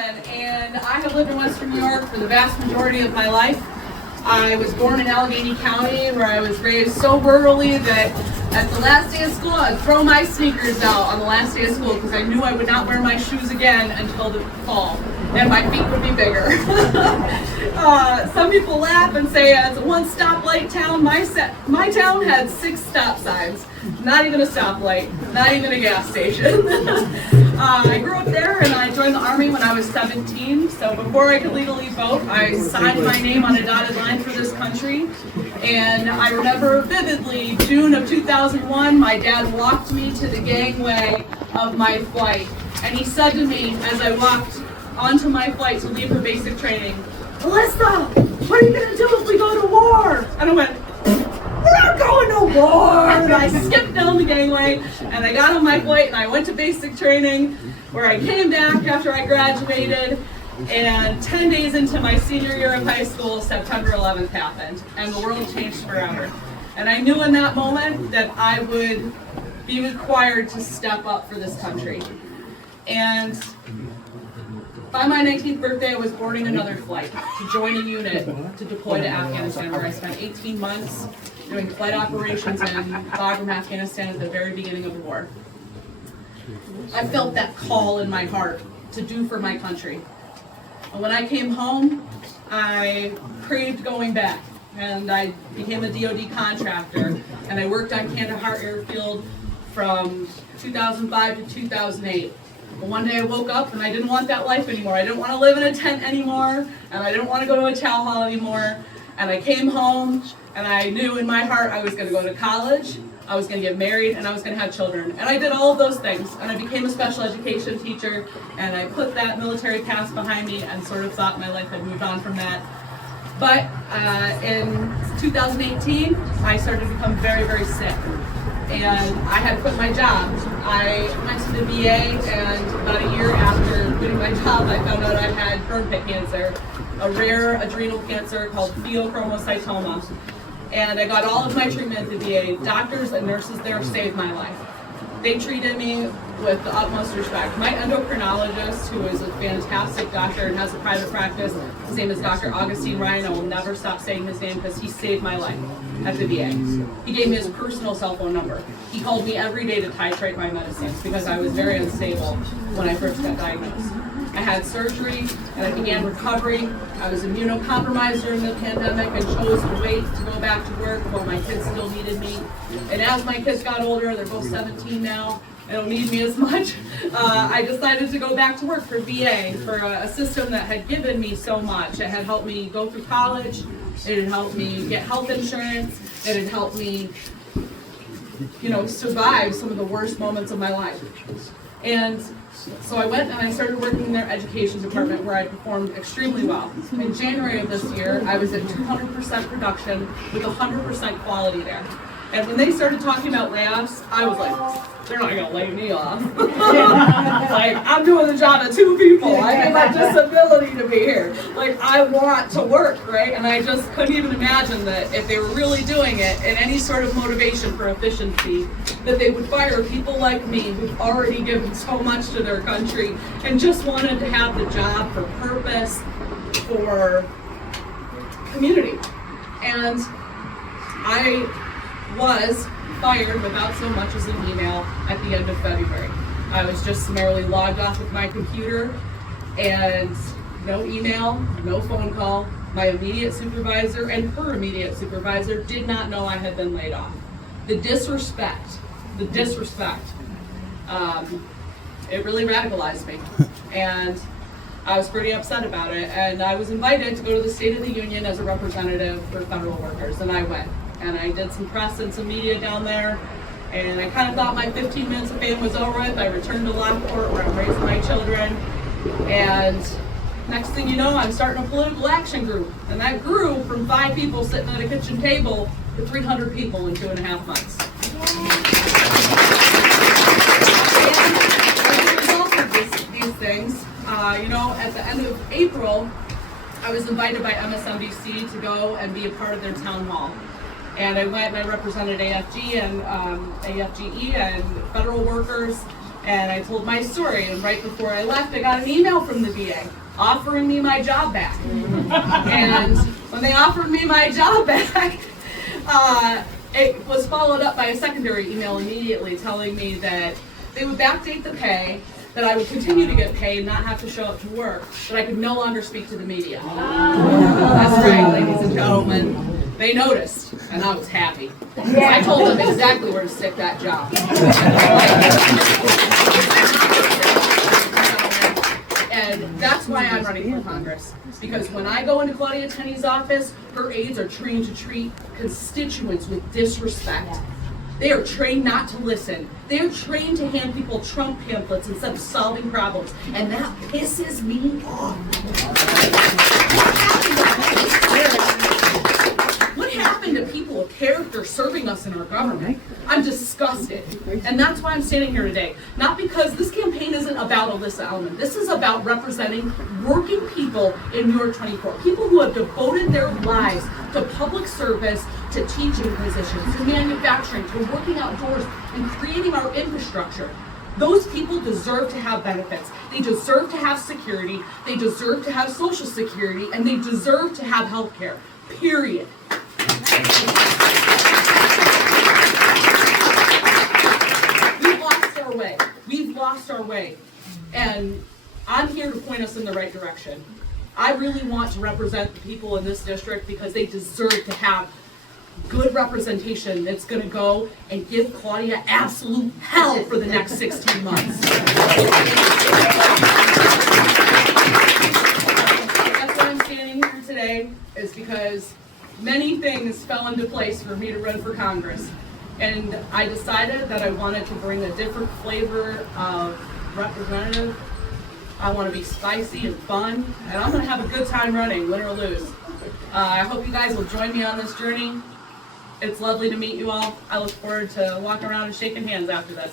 And I have lived in Western New York for the vast majority of my life. I was born in Allegheny County, where I was raised so rurally that at the last day of school, I'd throw my sneakers out on the last day of school because I knew I would not wear my shoes again until the fall, and my feet would be bigger. Some people laugh and say it's a one stoplight town. My town had 6 stop signs, not even a stoplight, not even a gas station. I grew up there and I joined the Army when I was 17, so before I could legally vote, I signed my name on a dotted line for this country. And I remember vividly, June of 2001, my dad walked me to the gangway of my flight, and he said to me as I walked onto my flight to leave for basic training, "Alissa, what are you going to do if we go to war?" And I went, "We're not going to war!" And I skipped down the gangway, and I got on my flight, and I went to basic training, where I came back after I graduated, and 10 days into my senior year of high school, September 11th happened, and the world changed forever. And I knew in that moment that I would be required to step up for this country. And by my 19th birthday, I was boarding another flight to join a unit to deploy to Afghanistan, where I spent 18 months doing flight operations in Bagram, Afghanistan at the very beginning of the war. I felt that call in my heart to do for my country. And when I came home, I craved going back, and I became a DoD contractor, and I worked on Kandahar Airfield from 2005 to 2008. But one day I woke up and I didn't want that life anymore. I didn't want to live in a tent anymore, and I didn't want to go to a chow hall anymore. And I came home, and I knew in my heart I was going to go to college, I was going to get married, and I was going to have children. And I did all of those things, and I became a special education teacher, and I put that military past behind me and sort of thought my life had moved on from that. But in 2018, I started to become very, very sick, and I had quit my job. I went to the VA, and about a year after quitting my job, I found out I had burn pit cancer, a rare adrenal cancer called pheochromocytoma. And I got all of my treatment at the VA. Doctors and nurses there saved my life. They treated me with the utmost respect. My endocrinologist, who is a fantastic doctor and has a private practice, his name is Dr. Augustine Ryan. I will never stop saying his name because he saved my life at the VA. He gave me his personal cell phone number. He called me every day to titrate my medicines because I was very unstable when I first got diagnosed. I had surgery and I began recovery. I was immunocompromised during the pandemic and chose to wait to go back to work while my kids still needed me. And as my kids got older, they're both 17 now, they don't need me as much, I decided to go back to work for VA, for a system that had given me so much. It had helped me go through college, it had helped me get health insurance, it had helped me, survive some of the worst moments of my life. And so I went and I started working in their education department, where I performed extremely well. In January of this year, I was at 200% production with 100% quality there. And when they started talking about layoffs, I was like, they're not going to lay me off. Like, I'm doing the job of 2 people. I have my disability to be here. Like, I want to work, right? And I just couldn't even imagine that if they were really doing it in any sort of motivation for efficiency, that they would fire people like me who've already given so much to their country and just wanted to have the job for purpose, for community. And I was fired without so much as an email at the end of February. I was just summarily logged off with my computer, and no email, no phone call. My immediate supervisor and her immediate supervisor did not know I had been laid off. The disrespect, it really radicalized me. And I was pretty upset about it. And I was invited to go to the State of the Union as a representative for federal workers, and I went. And I did some press and some media down there, and I kind of thought my 15 minutes of fame was over with. I returned to Lockport, where I'm raising my children, and next thing you know, I'm starting a political action group, and that grew from 5 people sitting at a kitchen table to 300 people in 2.5 months. And as a result of these things, at the end of April, I was invited by MSNBC to go and be a part of their town hall. And I went and I represented AFG and AFGE and federal workers And I told my story, and right before I left, I got an email from the VA offering me my job back. And when they offered me my job back, it was followed up by a secondary email immediately telling me that they would backdate the pay, that I would continue to get paid and not have to show up to work, but I could no longer speak to the media. That's right, ladies and gentlemen. They noticed, and I was happy. I told them exactly where to stick that job. And that's why I'm running for Congress. Because when I go into Claudia Tenney's office, her aides are trained to treat constituents with disrespect. They are trained not to listen. They are trained to hand people Trump pamphlets instead of solving problems. And that pisses me off. What happened to people of character serving us in our government? I'm disgusted. And that's why I'm standing here today. Not because this campaign isn't about Alissa Ellman. This is about representing working people in New York 24. People who have devoted their lives to public service, to teaching positions, to manufacturing, to working outdoors, and creating our infrastructure. Those people deserve to have benefits. They deserve to have security. They deserve to have Social Security, and they deserve to have health care. Period. We've lost our way. We've lost our way. And I'm here to point us in the right direction. I really want to represent the people in this district because they deserve to have good representation that's going to go and give Claudia absolute hell for the next 16 months. That's why I'm standing here today, is because many things fell into place for me to run for Congress. And I decided that I wanted to bring a different flavor of representative. I want to be spicy and fun, and I'm going to have a good time running, win or lose. I hope you guys will join me on this journey. It's lovely to meet you all. I look forward to walking around and shaking hands after this.